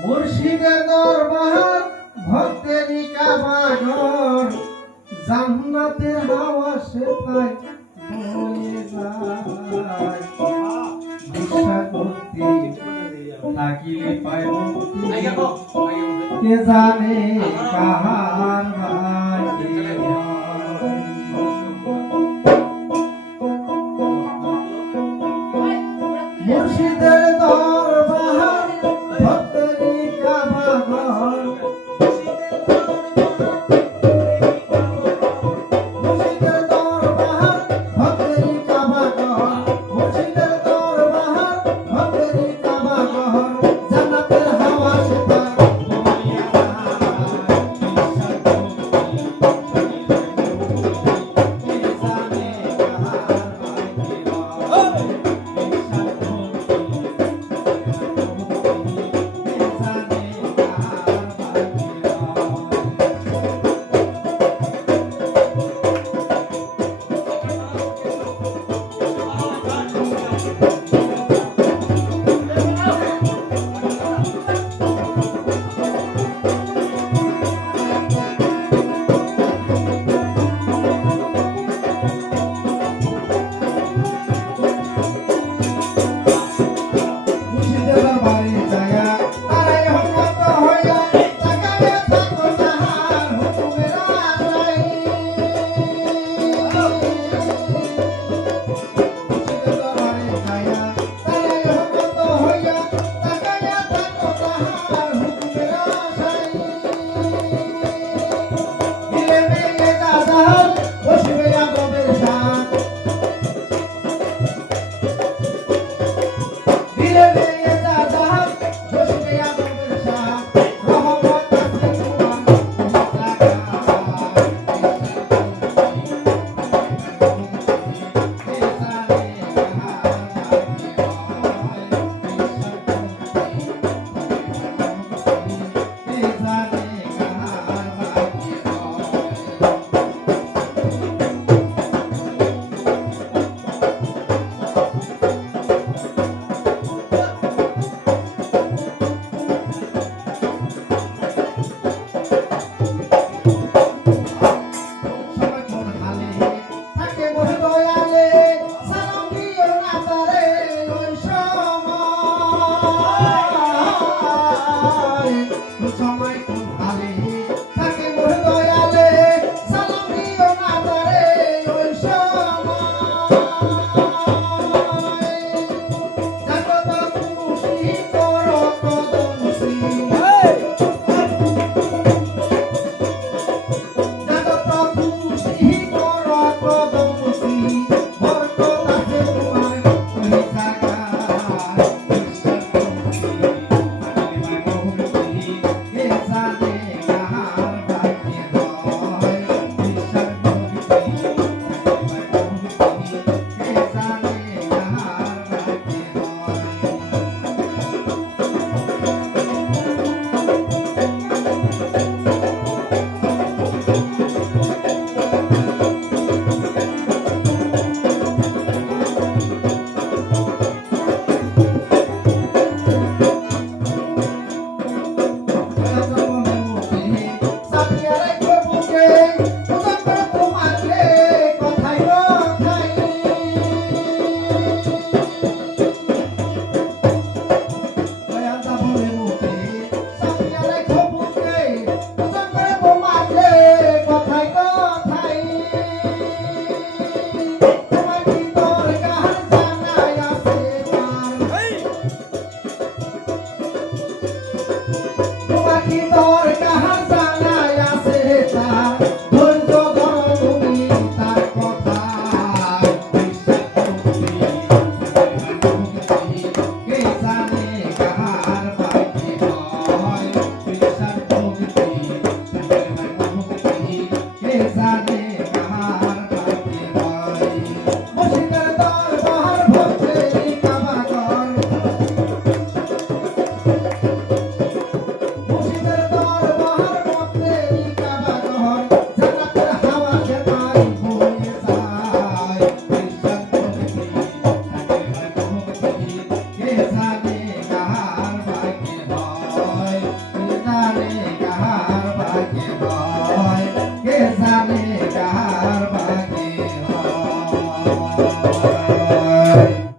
মুর্শিদের দরবার ভক্তেরই কাবাগর জান্নাতের হাওয়া সে তাই বয়ে যায়। থাকিলে পায় মুক্তি। কে জানে কাহা